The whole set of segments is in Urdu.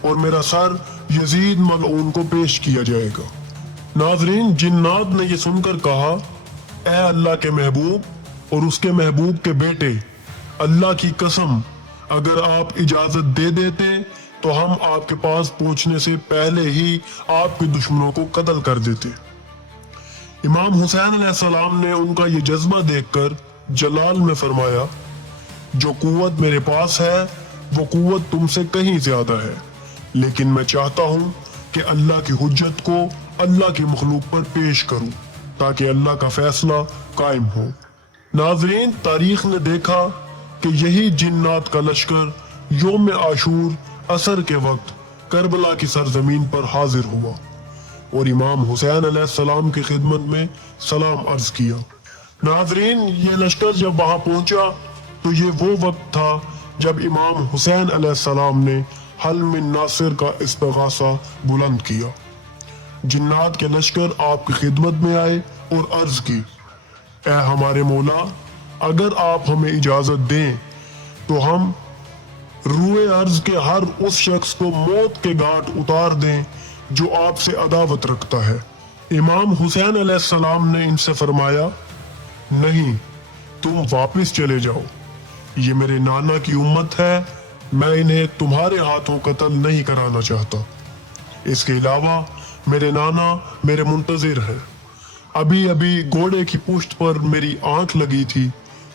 اور میرا سر یزید ملعون کو پیش کیا جائے گا۔ ناظرین، جنات نے یہ سن کر کہا، اے اللہ کے محبوب اور اس کے محبوب کے بیٹے، اللہ کی قسم اگر آپ اجازت دے دیتے تو ہم آپ کے پاس پہنچنے سے پہلے ہی آپ کے دشمنوں کو قتل کر دیتے۔ امام حسین علیہ السلام نے ان کا یہ جذبہ دیکھ کر جلال میں فرمایا، جو قوت میرے پاس ہے وہ قوت تم سے کہیں زیادہ ہے، لیکن میں چاہتا ہوں کہ اللہ کی حجت کو اللہ کی مخلوق پر پیش کروں تاکہ اللہ کا فیصلہ قائم ہو۔ ناظرین، تاریخ نے دیکھا کہ یہی جنات کا لشکر یوم عاشور عصر کے وقت کربلا کی سرزمین پر حاضر ہوا اور امام حسین علیہ السلام کی خدمت میں سلام عرض کیا۔ ناظرین، یہ لشکر جب وہاں پہنچا تو یہ وہ وقت تھا جب امام حسین علیہ السلام نے حل من ناصر کا استغاثہ بلند کیا۔ جنات کے لشکر آپ کی خدمت میں آئے اور عرض کی، اے ہمارے مولا، اگر آپ ہمیں اجازت دیں تو ہم روئے ارض کے ہر اس شخص کو موت کے گھاٹ اتار دیں جو آپ سے عداوت رکھتا ہے۔ امام حسین علیہ السلام نے ان سے فرمایا، نہیں، تم واپس چلے جاؤ، یہ میرے نانا کی امت ہے، میں انہیں تمہارے ہاتھوں قتل نہیں کرانا چاہتا۔ اس کے علاوہ میرے نانا میرے منتظر ہیں، ابھی ابھی گھوڑے کی پشت پر میری آنکھ لگی تھی،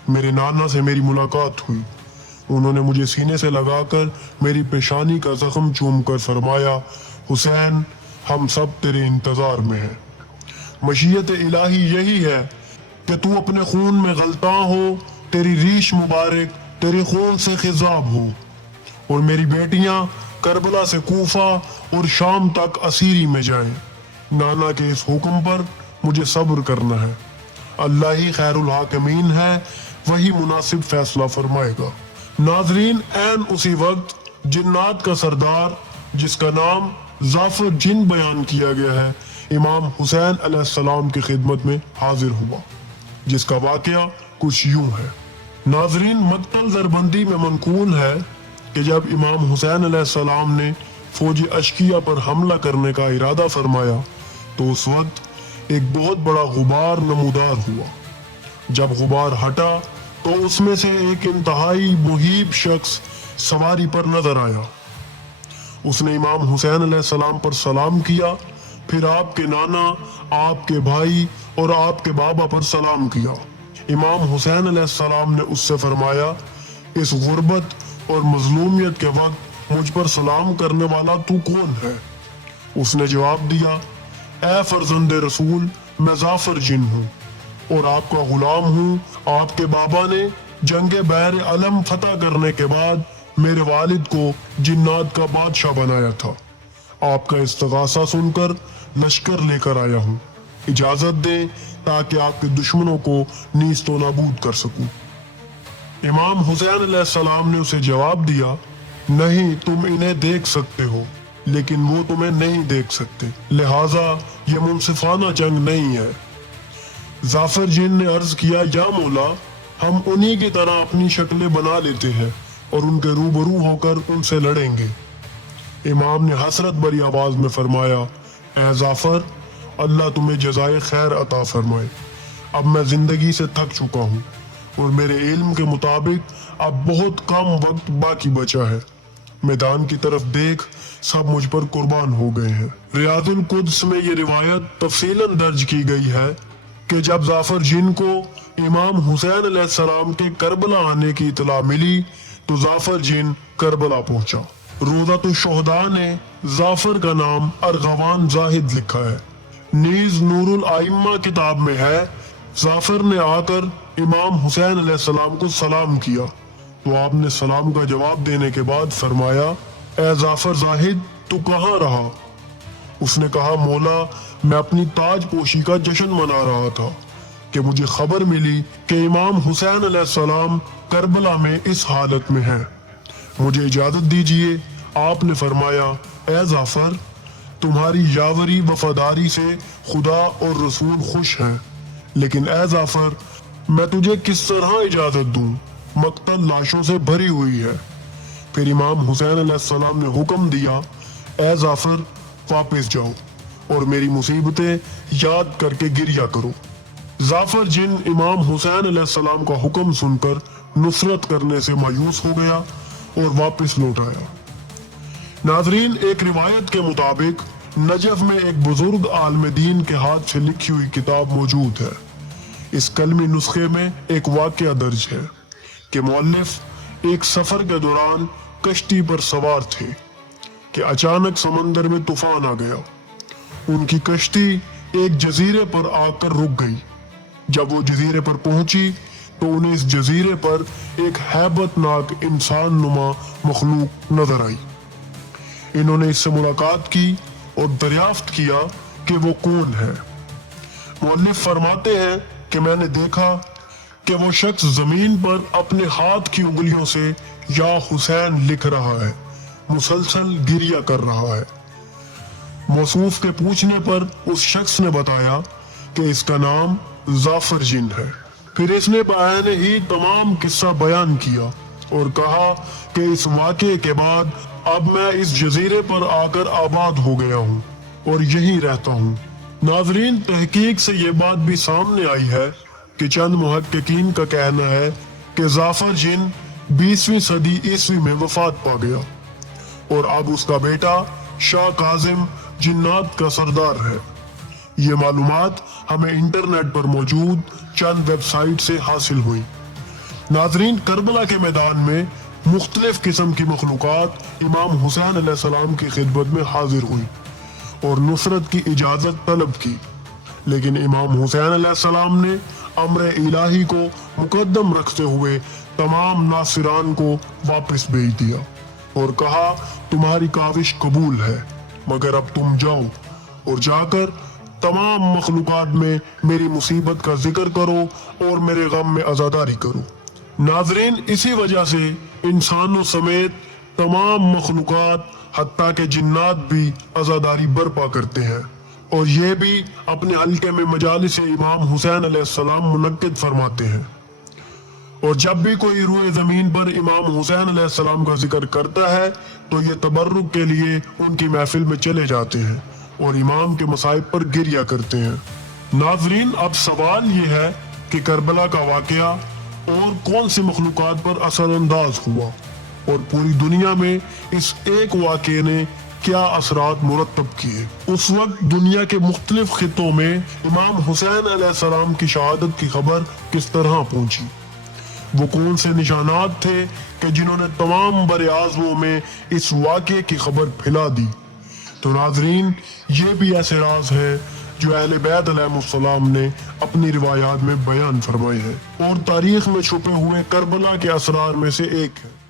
میرے نانا سے میری ملاقات ہوئی، انہوں نے مجھے سینے سے لگا کر میری پیشانی کا زخم چوم کر فرمایا، حسین، ہم سب تیرے انتظار میں ہیں۔ مشیت الہی یہی ہے کہ تو اپنے خون میں غلطاں ہو، تیری ریش مبارک تیرے خون سے خضاب ہو، اور میری بیٹیاں کربلا سے کوفہ اور شام تک اسیری میں جائیں۔ نانا کے اس حکم پر مجھے صبر کرنا ہے، اللہ ہی خیر الحاکمین ہے، وہی مناسب فیصلہ فرمائے گا۔ ناظرین، عین اسی وقت جنات کا سردار جس کا نام ظافر جن بیان کیا گیا ہے، امام حسین علیہ السلام کی خدمت میں حاضر ہوا، جس کا واقعہ کچھ یوں ہے۔ ناظرین، مقتل دربندی میں منقول ہے کہ جب امام حسین علیہ السلام نے فوج اشقیہ پر حملہ کرنے کا ارادہ فرمایا تو اس وقت ایک بہت بڑا غبار نمودار ہوا۔ جب غبار ہٹا تو اس میں سے ایک انتہائی مہیب شخص سواری پر نظر آیا۔ اس نے امام حسین علیہ السلام پر سلام کیا، پھر آپ کے نانا، آپ کے بھائی اور آپ کے بابا پر سلام کیا۔ امام حسین علیہ السلام نے اس سے فرمایا، اس غربت اور مظلومیت کے وقت مجھ پر سلام کرنے والا تو کون ہے؟ اس نے جواب دیا، اے فرزند رسول، میں ظافر جن ہوں اور آپ کا غلام ہوں۔ آپ کے بابا نے جنگ بحر علم فتح کرنے کے بعد میرے والد کو جنات کا بادشاہ بنایا تھا۔ آپ کا استغاثہ سن کر لشکر لے کر آیا ہوں، اجازت دیں تاکہ آپ کے دشمنوں کو نیست و نابود کر سکوں۔ امام حسین علیہ السلام نے اسے جواب دیا، نہیں، تم انہیں دیکھ سکتے ہو لیکن وہ تمہیں نہیں دیکھ سکتے، لہٰذا یہ منصفانہ جنگ نہیں ہے۔ ظافر جن نے عرض کیا، یا مولا، ہم انہی کی طرح اپنی شکلیں بنا لیتے ہیں اور ان کے روبرو ہو کر ان سے لڑیں گے۔ امام نے حسرت بھری آواز میں فرمایا، اے ظافر، اللہ تمہیں جزائے خیر عطا فرمائے، اب میں زندگی سے تھک چکا ہوں اور میرے علم کے مطابق اب بہت کم وقت باقی بچا ہے، میدان کی طرف دیکھ سب مجھ پر قربان ہو گئے ہیں۔ ریاض القدس میں یہ روایت تفصیلاً درج کی گئی ہے کہ جب ظافر جن کو امام حسین علیہ السلام کے کربلا آنے کی اطلاع ملی تو ظافر جن کربلا پہنچا۔ روضۃ الشہداء نے ظافر کا نام ارغوان زاہد لکھا ہے، نیز نور الائمہ کتاب میں ہے، ظافر نے آ کر امام حسین علیہ السلام کو سلام کیا تو آپ نے سلام کا جواب دینے کے بعد فرمایا، اے ظافر زاہد، تو کہاں رہا؟ اس نے کہا، مولا، میں اپنی تاج پوشی کا جشن منا رہا تھا کہ مجھے خبر ملی کہ امام حسین علیہ السلام کربلا میں اس حالت میں ہیں، مجھے اجازت دیجیے۔ آپ نے فرمایا، اے ظافر، تمہاری یاوری وفاداری سے خدا اور رسول خوش ہیں، لیکن اے ظافر، میں تجھے کس طرح اجازت دوں؟ مقتل لاشوں سے بھری ہوئی ہے، پھر امام حسین علیہ السلام نے حکم دیا، اے جعفر واپس جاؤ اور میری مصیبتیں یاد کر کے گریہ کرو۔ جعفر جن امام حسین علیہ السلام کا حکم سن کر نصرت کرنے سے مایوس ہو گیا اور واپس لوٹ آیا۔ ناظرین، ایک روایت کے مطابق نجف میں ایک بزرگ عالم دین کے ہاتھ سے لکھی ہوئی کتاب موجود ہے۔ اس قلمی نسخے میں ایک واقعہ درج ہے کہ مؤلف ایک سفر کے دوران کشتی پر سوار تھے کہ اچانک سمندر میں طوفان آ گیا۔ ان کی کشتی ایک جزیرے پر آ کر رک گئی۔ جب وہ جزیرے پر پہنچی تو انہیں اس جزیرے پر ایک ہیبت ناک انسان نما مخلوق نظر آئی۔ انہوں نے اس سے ملاقات کی اور دریافت کیا کہ وہ کون ہے۔ مؤلف فرماتے ہیں کہ میں نے دیکھا کہ وہ شخص زمین پر اپنے ہاتھ کی انگلیوں سے یا حسین لکھ رہا ہے، مسلسل گریہ کر رہا ہے۔ موصوف کے پوچھنے پر اس شخص نے بتایا کہ اس کا نام جعفر جن ہے۔ پھر اس نے بعین ہی تمام قصہ بیان کیا اور کہا کہ اس واقعے کے بعد اب میں اس جزیرے پر آ کر آباد ہو گیا ہوں اور یہیں رہتا ہوں۔ ناظرین، تحقیق سے یہ بات بھی سامنے آئی ہے کہ چند محققین کا کہنا ہے کہ جعفر جن 20ویں صدی عیسوی میں وفات پا گیا اور اب اس کا بیٹا شاہ کاظم جنات کا سردار ہے۔ یہ معلومات ہمیں انٹرنیٹ پر موجود چند ویب سائٹ سے حاصل ہوئی۔ ناظرین، کربلا کے میدان میں مختلف قسم کی مخلوقات امام حسین علیہ السلام کی خدمت میں حاضر ہوئی اور نصرت کی اجازت طلب کی، لیکن امام حسین علیہ السلام نے امر الہی کو مقدم رکھتے ہوئے تمام ناصران کو واپس بھیج دیا اور کہا تمہاری کاوش قبول ہے، مگر اب تم جاؤ اور جا کر تمام مخلوقات میں میری مصیبت کا ذکر کرو اور میرے غم میں عزاداری کرو۔ ناظرین، اسی وجہ سے انسانوں سمیت تمام مخلوقات حتیٰ کہ جنات بھی عزاداری برپا کرتے ہیں اور یہ بھی اپنے حلقے میں مجالس امام حسین علیہ السلام منعقد فرماتے ہیں۔ اور جب بھی کوئی روئے زمین پر امام حسین علیہ السلام کا ذکر کرتا ہے تو یہ تبرک کے لیے ان کی محفل میں چلے جاتے ہیں اور امام کے مصائب پر گریہ کرتے ہیں۔ ناظرین، اب سوال یہ ہے کہ کربلا کا واقعہ اور کون سی مخلوقات پر اثر انداز ہوا اور پوری دنیا میں اس ایک واقعے نے کیا اثرات مرتب کیے۔ اس وقت دنیا کے مختلف خطوں میں امام حسین علیہ السلام کی شہادت کی خبر کس طرح پہنچی؟ وہ کون سے نشانات تھے کہ جنہوں نے تمام بر اعظموں میں اس واقعے کی خبر پھیلا دی؟ تو ناظرین، یہ بھی ایسے راز ہے جو اہل بیت علیہ السلام نے اپنی روایات میں بیان فرمائے ہیں اور تاریخ میں چھپے ہوئے کربلا کے اسرار میں سے ایک ہے۔